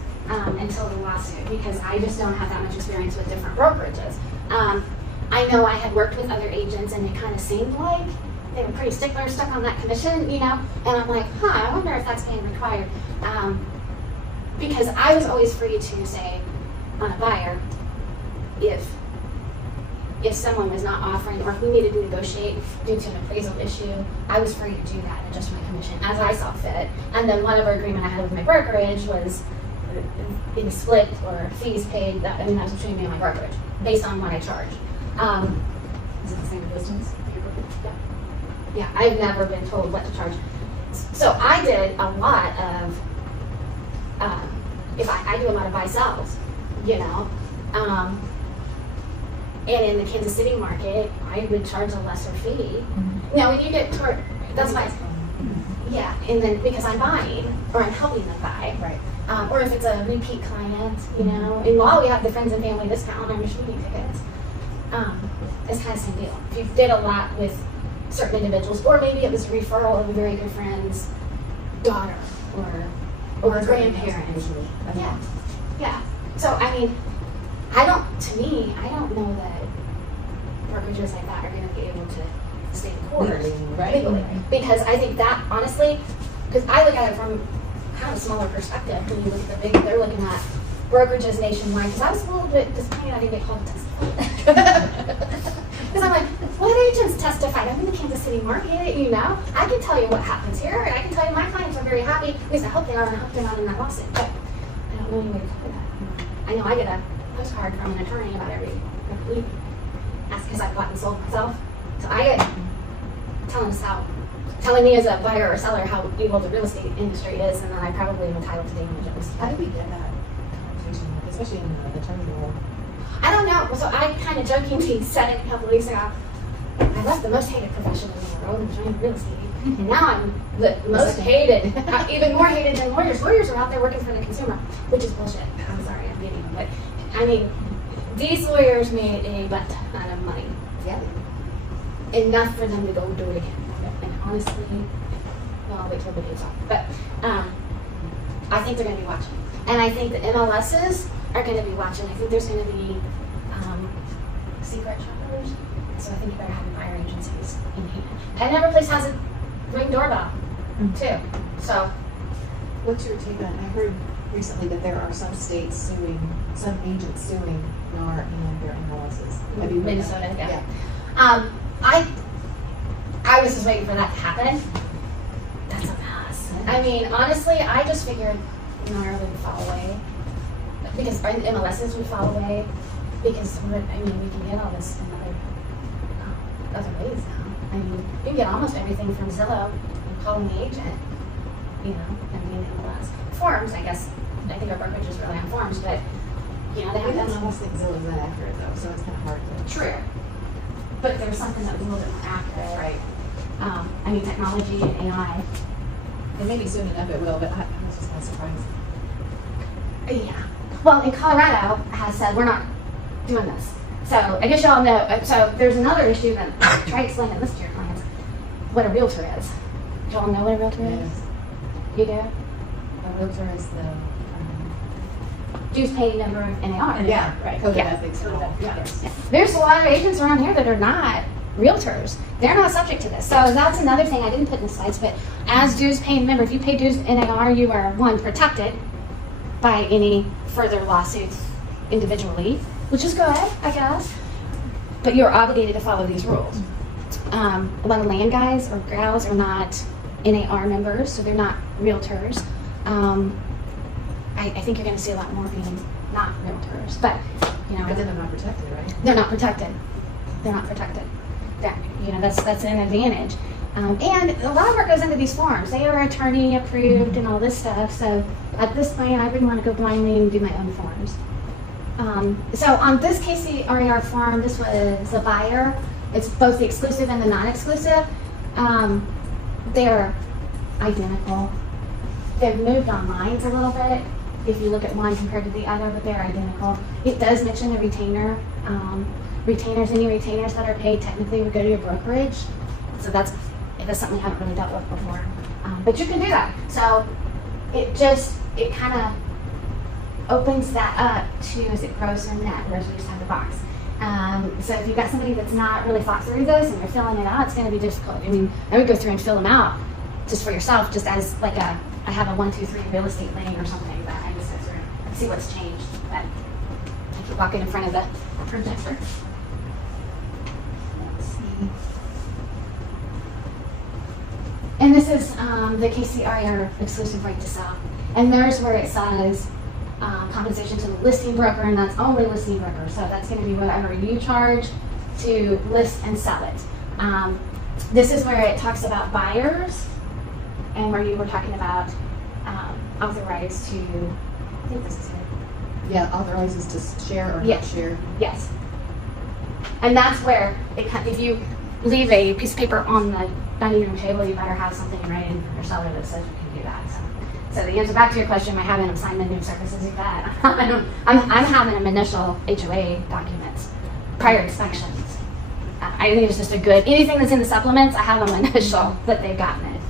until the lawsuit, because I just don't have that much experience with different brokerages. I know I had worked with other agents, and it kind of seemed like they were pretty stickler, stuck on that commission, you know, and I'm like, I wonder if that's being required. Because I was always free to say on a buyer, if someone was not offering or if we needed to negotiate due to an appraisal issue, I was free to do that and adjust my commission as I saw fit. And then whatever agreement I had with my brokerage was in split or fees paid, that was between me and my brokerage based on what I charge. Is it the same distance? Yeah, I've never been told what to charge. So I did a lot of, if I do a lot of buy-sells, you know. And in the Kansas City market, I would charge a lesser fee. Now, when you get toward, that's why, yeah, and then because I'm buying or I'm helping them buy, Right. or if it's a repeat client, you know. In law, we have the friends and family discount on your shooting tickets. It's kind of the same deal. If you did a lot with certain individuals, or maybe it was a referral of a very good friend's daughter or a grandparent. Yeah, yeah. So I mean, I don't know that brokerages like that are going to be able to stay in court legally. Because I think that, honestly, because I look at it from kind of a smaller perspective when you look at the big, they're looking at brokerages nationwide. Because I was a little bit disappointed I didn't get called to testify. Because I'm like, what agents testified? I'm in the Kansas City market, you know? I can tell you what happens here. I can tell you my clients are very happy. At least I hope they are, and I hope they're not in that lawsuit. But I don't know any way to cover that. I know I get a postcard from an attorney about every week. That's because I've bought and sold myself. So I get telling me as a buyer or seller how evil the real estate industry is, and then I probably am entitled to damages. How did we get that conversation, especially in the attorney role? I don't know. So I kind of jokingly said it a couple of weeks ago. I left the most hated profession in the world, enjoying real estate. And now I'm the most hated, even more hated than lawyers. Lawyers are out there working for the consumer, which is bullshit. I'm sorry, I'm getting them. But I mean, these lawyers made a butt ton of money. Yeah. Enough for them to go do it again. And honestly, well, I'll wait till the video's off. But I think they're going to be watching. And I think the MLSs are going to be watching. I think there's going to be secret shoppers. So I think you better have your buyer agencies in hand. And every place has a Ring doorbell, too. So, What's your take on, I heard recently that there are some states suing, some agents suing NAR and their MLSs. Have you heard Minnesota, that? yeah. I was just waiting for that to happen. That's a mess. I mean, honestly, I just figured NAR would fall away. Because our MLSs would fall away. Because, we can get all this in other ways now. I mean, you can get almost everything from Zillow and calling the agent, you know, and being MLS. Forms, I guess, I think our brokerages rely on forms, but, you know, they have I them. almost think Zillow's that accurate though, so it's kind of hard to. True. But if there was something that was a little bit more accurate, Right. Technology and AI. And maybe soon enough it will, but I was just kind of surprised. Yeah. Well, in Colorado has said we're not doing this. So I guess y'all know. So there's another issue that try explaining this to your clients. What a realtor is. Do y'all know what a realtor is? Yes. You do? A realtor is the, Dues paid member of NAR. yeah, right, code of Yeah. ethics and all. Yeah. Yes. There's a lot of agents around here that are not realtors. They're not subject to this. So that's another thing I didn't put in the slides, but as dues paying member, if you pay dues NAR, you are, one, protected by any further lawsuits individually, which is good, I guess. But you're obligated to follow these rules. A lot of land guys or gals are not NAR members, so they're not realtors. I think you're going to see a lot more being not realtors, but you know. But then they're not protected, right? They're not protected. They're not protected. That's an advantage. And a lot of work goes into these forms. They are attorney approved and all this stuff. So at this point, I wouldn't want to go blindly and do my own forms. So on this KCRER form, this was a buyer. It's both the exclusive and the non-exclusive. They're identical. They've moved on lines a little bit if you look at one compared to the other, but they're identical. It does mention the retainer. Retainers, any retainers that are paid technically would go to your brokerage. So that's something I haven't really dealt with before. But you can do that. So it kind of opens that up to, is it gross or net, whereas we just have the box. So if you've got somebody that's not really thought through this and you're filling it out, it's going to be difficult. I mean, I would go through and fill them out just for yourself, just as like I have a 1, 2, 3 real estate lane or something that I just go through and see what's changed. But I keep walking in front of the projector. Let's see. And this is the KCRR exclusive right to sell. And there's where it says compensation to the listing broker, and that's only listing broker. So that's going to be whatever you charge to list and sell it. This is where it talks about buyers, and where you were talking about authorized to, I think this is it. Yeah, authorizes to share or Yes. not share. Yes. And that's where if you leave a piece of paper on the dining room table, you better have something in writing from your seller that says you can do that. So the answer back to your question, am I having them sign minimum services? You bet. I'm having them initial HOA documents, prior inspections. I think it's just a good, anything that's in the supplements, I have them initial that they've gotten it.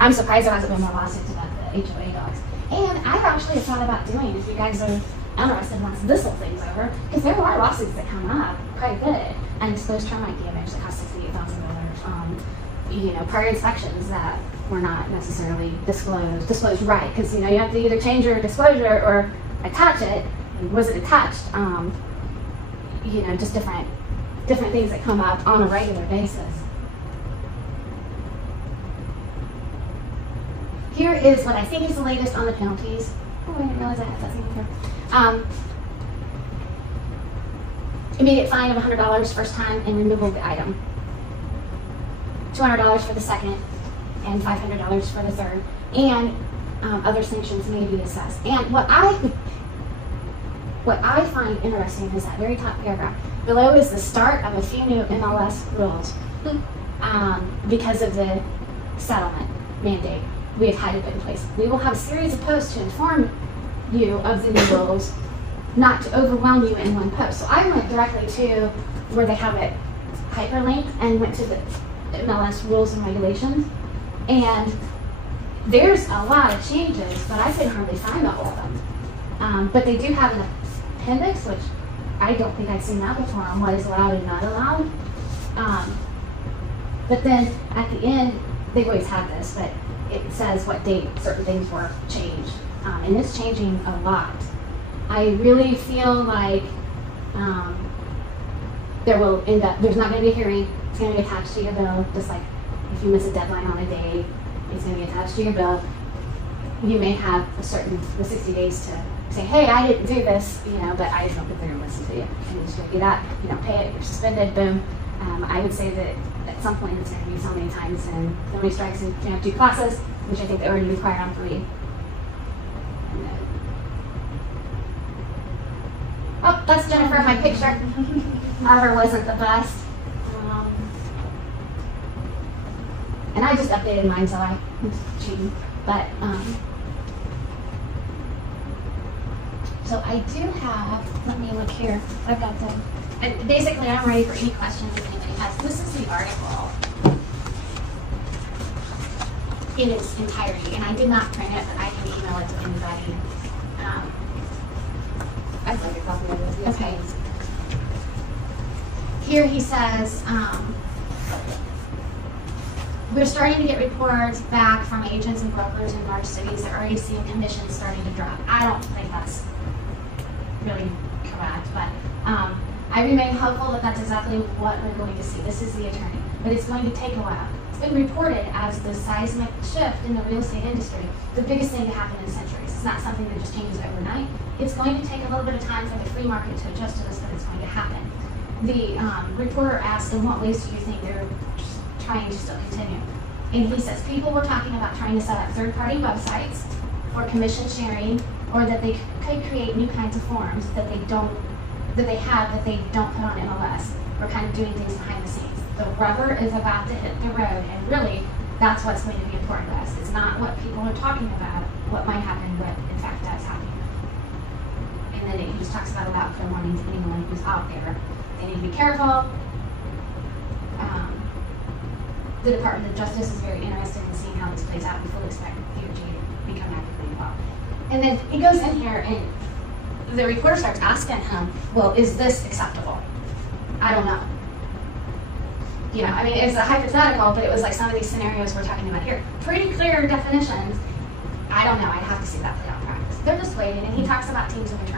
I'm surprised there hasn't been more lawsuits about the HOA dogs. And I've actually thought about doing, if you guys are interested once this whole thing's over, because there are lawsuits that come up quite a bit, undisclosed termite damage that costs $68,000, prior inspections that were not necessarily disclosed right, because you have to either change your disclosure or attach it. And was it attached? Just different things that come up on a regular basis. Here is what I think is the latest on the penalties. Oh, I didn't realize I had that thing here. Immediate fine of $100 first time and removal of the item. $200 for the second, and $500 for the third. And other sanctions may be assessed. And what I find interesting is that very top paragraph. Below is the start of a few new MLS rules because of the settlement mandate we have had to put in place. We will have a series of posts to inform you of the new rules, not to overwhelm you in one post. So I went directly to where they have it hyperlinked and went to the MLS rules and regulations. And there's a lot of changes, but I couldn't hardly find all of them. But they do have an appendix, which I don't think I've seen that before, on what is allowed and not allowed. But then at the end, they've always had this, but it says what date certain things were changed. And it's changing a lot. I really feel like there's not going to be a hearing. It's going to be attached to your bill, just like if you miss a deadline on a day, it's going to be attached to your bill. You may have the 60 days to say, hey, I didn't do this, but I just don't think they're going to listen to you. And you're just going to do that. You don't pay it, you're suspended, boom. I would say that at some point it's going to be so many times, and so many strikes, and you have 2 classes, which I think they already require on 3. Oh, that's Jennifer, my picture. However, wasn't the best. And I just updated mine, so I'm cheating. But, so I do have, let me look here. I've got them. And basically, I'm ready for any questions if anybody has. This is the article in its entirety. And I did not print it, but I can email it to anybody. I'd like a copy of this. Yes, Okay. please. Here he says, we're starting to get reports back from agents and brokers in large cities that are already seeing commissions starting to drop. I don't think that's really correct, but I remain hopeful that that's exactly what we're going to see. This is the attorney, but it's going to take a while. It's been reported as the seismic shift in the real estate industry, the biggest thing to happen in centuries. It's not something that just changes overnight. It's going to take a little bit of time for the free market to adjust to this, but it's going to happen. The reporter asked, in what ways do you think they're trying to still continue? And he says, people were talking about trying to set up third-party websites for commission sharing, or that they could create new kinds of forms that they don't put on MLS. We're kind of doing things behind the scenes. The rubber is about to hit the road, and really, that's what's going to be important to us. It's not what people are talking about, what might happen, but in fact does happen. And then he just talks about a loud clear warning to anyone who's out there. They need to be careful. The Department of Justice is very interested in seeing how this plays out. We fully expect DOJ to become actively involved. And then he goes in here, and the reporter starts asking him, well, is this acceptable? I don't know. You know, I mean, it's a hypothetical, but it was like some of these scenarios we're talking about here. Pretty clear definitions. I don't know. I'd have to see that play out in practice. They're just waiting, and he talks about teams of attorneys.